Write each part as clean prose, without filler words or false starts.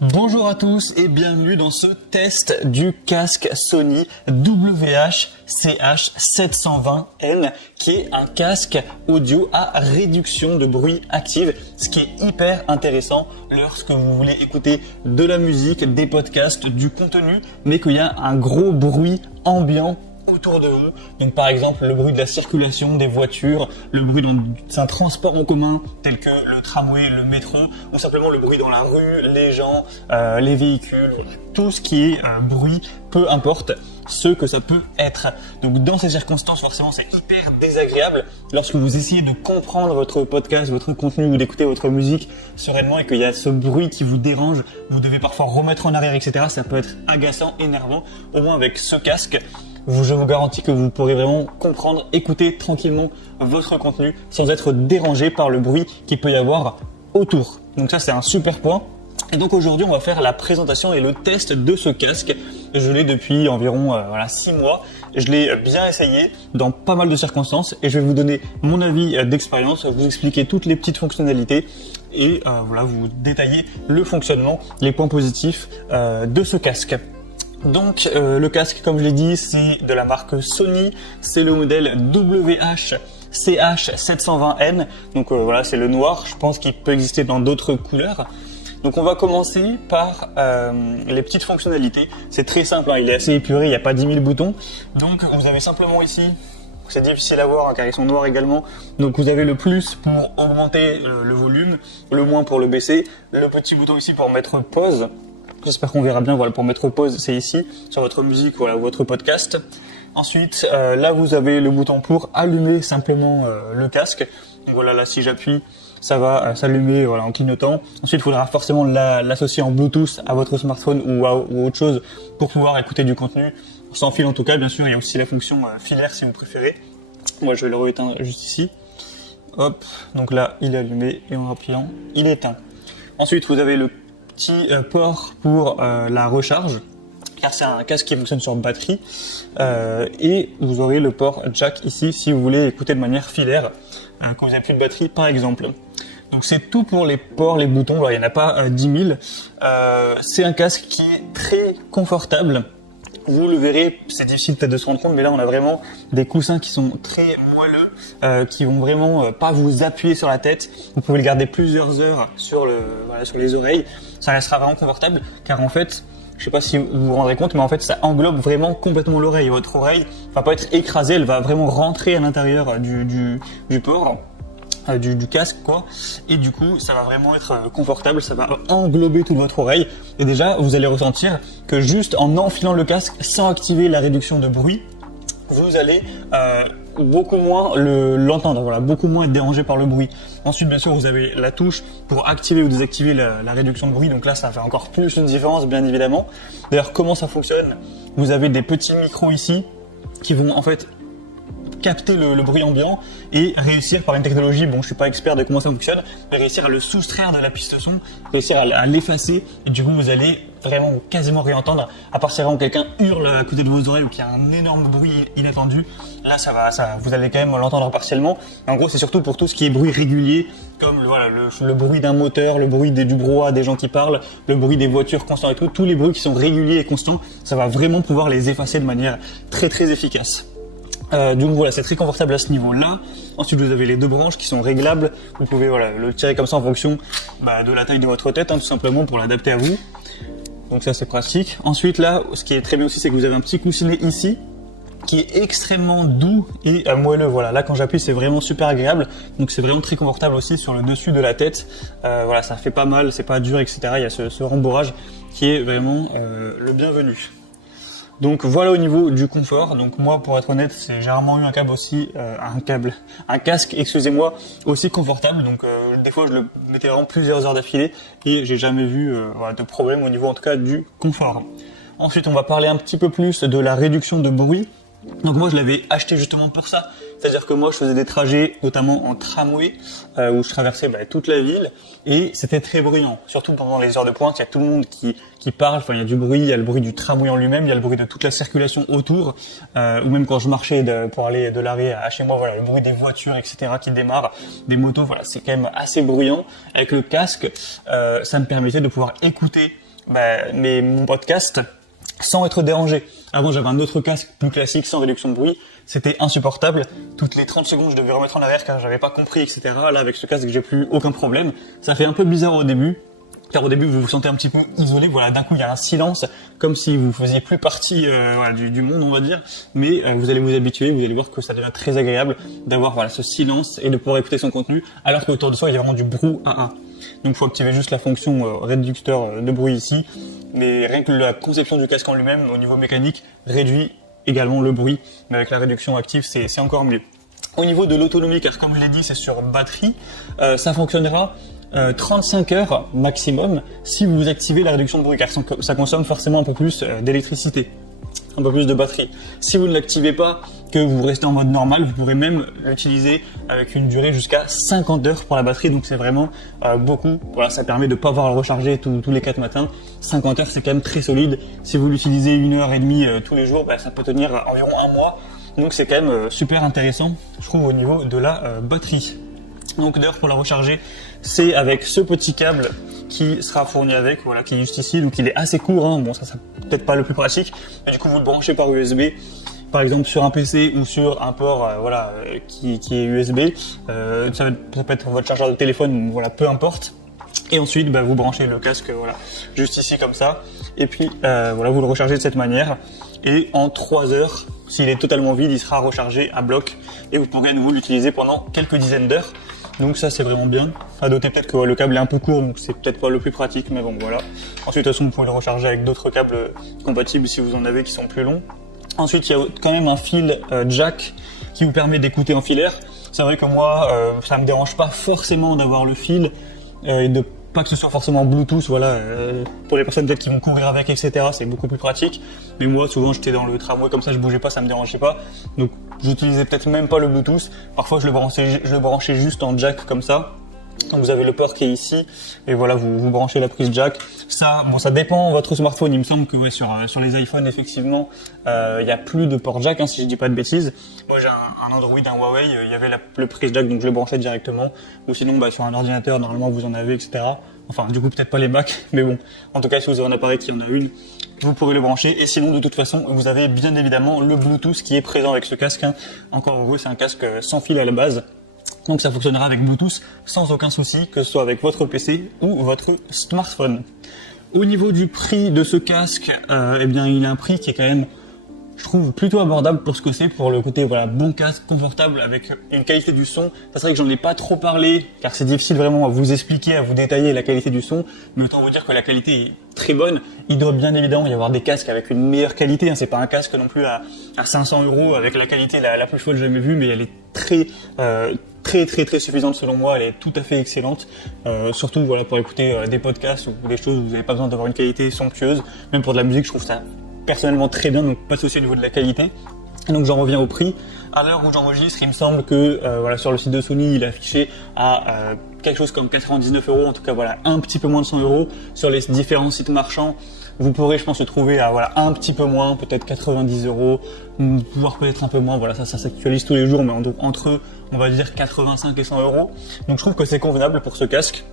Bonjour à tous et bienvenue dans ce test du casque Sony WH-CH720N qui est un casque audio à réduction de bruit active, ce qui est hyper intéressant lorsque vous voulez écouter de la musique, des podcasts, du contenu, mais qu'il y a un gros bruit ambiant autour de vous. Donc par exemple le bruit de la circulation des voitures, le bruit d'un transport en commun tel que le tramway, le métro, ou simplement le bruit dans la rue, les gens, les véhicules, tout ce qui est bruit, peu importe ce que ça peut être. Donc dans ces circonstances, forcément c'est hyper désagréable lorsque vous essayez de comprendre votre podcast, votre contenu ou d'écouter votre musique sereinement et qu'il y a ce bruit qui vous dérange, vous devez parfois remettre en arrière, etc. Ça peut être agaçant, énervant. Au moins avec ce casque, je vous garantis que vous pourrez vraiment comprendre, écouter tranquillement votre contenu sans être dérangé par le bruit qu'il peut y avoir autour. Donc ça, c'est un super point. Et donc aujourd'hui, on va faire la présentation et le test de ce casque. Je l'ai depuis environ 6 mois. Je l'ai bien essayé dans pas mal de circonstances et je vais vous donner mon avis d'expérience, vous expliquer toutes les petites fonctionnalités et vous détailler le fonctionnement, les points positifs de ce casque. Donc le casque, comme je l'ai dit, c'est de la marque Sony, c'est le modèle WH-CH720N. Donc c'est le noir, je pense qu'il peut exister dans d'autres couleurs. Donc on va commencer par les petites fonctionnalités. C'est très simple, il est assez épuré, il n'y a pas 10 000 boutons. Donc vous avez simplement ici, c'est difficile à voir car ils sont noirs également. Donc vous avez le plus pour augmenter le volume, le moins pour le baisser, le petit bouton ici pour mettre pause. J'espère qu'on verra bien, pour mettre pause, c'est ici, sur votre musique, ou votre podcast. Ensuite, là, vous avez le bouton pour allumer simplement le casque. Donc là, si j'appuie, ça va s'allumer en clignotant. Ensuite, il faudra forcément l'associer en Bluetooth à votre smartphone ou autre chose pour pouvoir écouter du contenu. Sans fil en tout cas, bien sûr, il y a aussi la fonction filaire si vous préférez. Moi, je vais le rééteindre juste ici. Hop, donc là, il est allumé et en appuyant, il est éteint. Ensuite, vous avez le petit port pour la recharge, car c'est un casque qui fonctionne sur batterie, et vous aurez le port jack ici si vous voulez écouter de manière filaire quand vous n'avez plus de batterie par exemple. Donc c'est tout pour les ports, les boutons, il n'y en a pas 10 000. C'est un casque qui est très confortable. Vous le verrez, c'est difficile peut-être de se rendre compte, mais là on a vraiment des coussins qui sont très moelleux, qui vont vraiment pas vous appuyer sur la tête. Vous pouvez le garder plusieurs heures sur les oreilles. Ça restera vraiment confortable, car en fait, je sais pas si vous vous rendrez compte, mais en fait ça englobe vraiment complètement l'oreille. Votre oreille va pas être écrasée, elle va vraiment rentrer à l'intérieur du port. Du casque et du coup ça va vraiment être confortable, ça va englober toute votre oreille et déjà vous allez ressentir que juste en enfilant le casque sans activer la réduction de bruit, vous allez beaucoup moins l'entendre, beaucoup moins être dérangé par le bruit. Ensuite bien sûr vous avez la touche pour activer ou désactiver la réduction de bruit, donc là ça fait encore plus une différence bien évidemment. D'ailleurs comment ça fonctionne, vous avez des petits micros ici qui vont en fait capter le bruit ambiant et réussir par une technologie, je suis pas expert de comment ça fonctionne, mais réussir à le soustraire de la piste son, réussir à l'effacer et du coup vous allez vraiment quasiment rien entendre, à part si vraiment quelqu'un hurle à côté de vos oreilles ou qu'il y a un énorme bruit inattendu. Là vous allez quand même l'entendre partiellement. En gros c'est surtout pour tout ce qui est bruit régulier, comme le bruit d'un moteur, le bruit du brouhaha des gens qui parlent, le bruit des voitures constants et tout, tous les bruits qui sont réguliers et constants, ça va vraiment pouvoir les effacer de manière très très efficace. Donc c'est très confortable à ce niveau-là. Ensuite vous avez les deux branches qui sont réglables. Vous pouvez le tirer comme ça en fonction de la taille de votre tête, tout simplement pour l'adapter à vous. Donc ça c'est pratique. Ensuite là, ce qui est très bien aussi, c'est que vous avez un petit coussinet ici qui est extrêmement doux et moelleux. Là quand j'appuie c'est vraiment super agréable. Donc c'est vraiment très confortable aussi sur le dessus de la tête. Ça fait pas mal, c'est pas dur, etc. Il y a ce rembourrage qui est vraiment le bienvenu. Donc voilà au niveau du confort. Donc moi pour être honnête, j'ai rarement eu un casque, aussi confortable. Donc des fois je le mettais vraiment plusieurs heures d'affilée et j'ai jamais vu de problème au niveau en tout cas du confort. Ensuite on va parler un petit peu plus de la réduction de bruit. Donc moi je l'avais acheté justement pour ça, c'est-à-dire que moi je faisais des trajets notamment en tramway où je traversais toute la ville et c'était très bruyant, surtout pendant les heures de pointe. Il y a tout le monde qui parle, il y a du bruit, il y a le bruit du tramway en lui-même, il y a le bruit de toute la circulation autour, ou même quand je marchais pour aller de l'arrêt à chez moi, le bruit des voitures, etc. qui démarrent, des motos, c'est quand même assez bruyant. Avec le casque, ça me permettait de pouvoir écouter mon podcast sans être dérangé. Avant, j'avais un autre casque plus classique sans réduction de bruit. C'était insupportable. Toutes les 30 secondes, je devais remettre en arrière car j'avais pas compris, etc. Là, avec ce casque, j'ai plus aucun problème. Ça fait un peu bizarre au début. Car au début, vous vous sentez un petit peu isolé. Voilà, d'un coup, il y a un silence, comme si vous faisiez plus partie du monde, on va dire. Mais vous allez vous habituer, vous allez voir que ça devient très agréable d'avoir ce silence et de pouvoir écouter son contenu, alors qu'autour de soi, il y a vraiment du brouhaha. Donc, faut activer juste la fonction réducteur de bruit ici. Mais rien que la conception du casque en lui-même, au niveau mécanique, réduit également le bruit. Mais avec la réduction active, c'est encore mieux. Au niveau de l'autonomie, car comme je l'ai dit, c'est sur batterie, ça fonctionnera 35 heures maximum si vous activez la réduction de bruit, car ça consomme forcément un peu plus d'électricité, un peu plus de batterie. Si vous ne l'activez pas, que vous restez en mode normal, vous pourrez même l'utiliser avec une durée jusqu'à 50 heures pour la batterie, donc c'est vraiment beaucoup. Voilà, ça permet de pas avoir à le recharger tous les 4 matins. 50 heures, c'est quand même très solide. Si vous l'utilisez 1h30 tous les jours, ça peut tenir environ un mois. Donc c'est quand même super intéressant, je trouve, au niveau de la batterie. Donc d'ailleurs, pour la recharger, c'est avec ce petit câble qui sera fourni avec, voilà, qui est juste ici. Donc il est assez court, hein. Bon, ça peut-être pas le plus pratique, mais du coup vous le branchez par USB, par exemple sur un PC ou sur un port qui est USB. Ça peut être votre chargeur de téléphone, voilà, peu importe. Et ensuite, vous branchez le casque, voilà, juste ici comme ça. Et puis voilà, vous le rechargez de cette manière. Et en 3 heures, s'il est totalement vide, il sera rechargé à bloc et vous pourrez à nouveau l'utiliser pendant quelques dizaines d'heures. Donc ça, c'est vraiment bien. À noter peut-être que le câble est un peu court, donc c'est peut-être pas le plus pratique, mais bon, voilà. Ensuite, de toute façon, vous pouvez le recharger avec d'autres câbles compatibles si vous en avez qui sont plus longs. Ensuite, il y a quand même un fil jack qui vous permet d'écouter en filaire. C'est vrai que moi, ça me dérange pas forcément d'avoir le fil et de pas que ce soit forcément Bluetooth, voilà. Pour les personnes peut-être qui vont courir avec, etc., c'est beaucoup plus pratique. Mais moi, souvent, j'étais dans le tramway comme ça, je bougeais pas, ça me dérangeait pas. Donc, j'utilisais peut-être même pas le Bluetooth. Parfois, je le branchais juste en jack comme ça. Donc, vous avez le port qui est ici. Et voilà, vous branchez la prise jack. Ça dépend de votre smartphone. Il me semble que sur les iPhones, effectivement, il y a plus de port jack, si je dis pas de bêtises. Moi, j'ai un Android, un Huawei, il y avait le prise jack, donc je le branchais directement. Ou sinon, sur un ordinateur, normalement, vous en avez, etc. Enfin, du coup, peut-être pas les Macs, mais bon. En tout cas, si vous avez un appareil qui en a une, vous pourrez le brancher. Et sinon, de toute façon, vous avez bien évidemment le Bluetooth qui est présent avec ce casque, hein. Encore heureux, c'est un casque sans fil à la base. Donc ça fonctionnera avec Bluetooth sans aucun souci, que ce soit avec votre PC ou votre smartphone. Au niveau du prix de ce casque, il a un prix qui est quand même, je trouve, plutôt abordable pour ce que c'est, pour le côté bon casque, confortable, avec une qualité du son. C'est vrai que j'en ai pas trop parlé, car c'est difficile vraiment à vous expliquer, à vous détailler la qualité du son, mais autant vous dire que la qualité est très bonne. Il doit bien évidemment y avoir des casques avec une meilleure qualité, hein. C'est pas un casque non plus à 500 € avec la qualité la plus folle jamais vue, mais elle est très suffisante selon moi. Elle est tout à fait excellente, surtout pour écouter des podcasts ou des choses où vous n'avez pas besoin d'avoir une qualité somptueuse. Même pour de la musique, je trouve ça personnellement très bien, donc pas de souci au niveau de la qualité. Et donc j'en reviens au prix. À l'heure où j'enregistre, il me semble que sur le site de Sony, il est affiché à quelque chose comme 99 €, en tout cas un petit peu moins de 100 € sur les différents sites marchands. Vous pourrez, je pense, le trouver à un petit peu moins, peut-être 90 €, voire peut-être un peu moins. Voilà, ça s'actualise tous les jours, mais entre eux, on va dire 85 et 100 €. Donc je trouve que c'est convenable pour ce casque.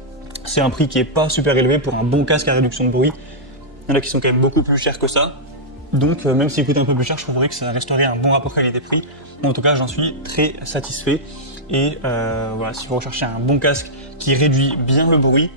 C'est un prix qui est pas super élevé pour un bon casque à réduction de bruit. Il y en a qui sont quand même beaucoup plus chers que ça. Donc même s'il coûte un peu plus cher, je trouverais que ça resterait un bon rapport qualité-prix. En tout cas, j'en suis très satisfait. Et si vous recherchez un bon casque qui réduit bien le bruit,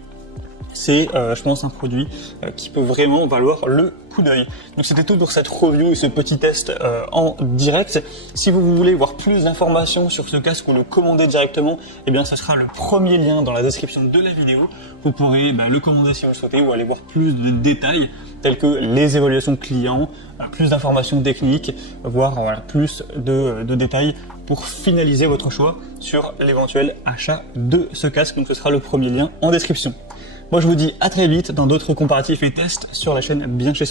c'est, je pense, un produit qui peut vraiment valoir le coup d'œil. Donc c'était tout pour cette review et ce petit test en direct. Si vous voulez voir plus d'informations sur ce casque ou le commander directement, ce sera le premier lien dans la description de la vidéo. Vous pourrez le commander si vous le souhaitez ou aller voir plus de détails tels que les évaluations clients, plus d'informations techniques, voire plus de détails pour finaliser votre choix sur l'éventuel achat de ce casque. Donc ce sera le premier lien en description. Moi je vous dis à très vite dans d'autres comparatifs et tests sur la chaîne Bien Chez Soi.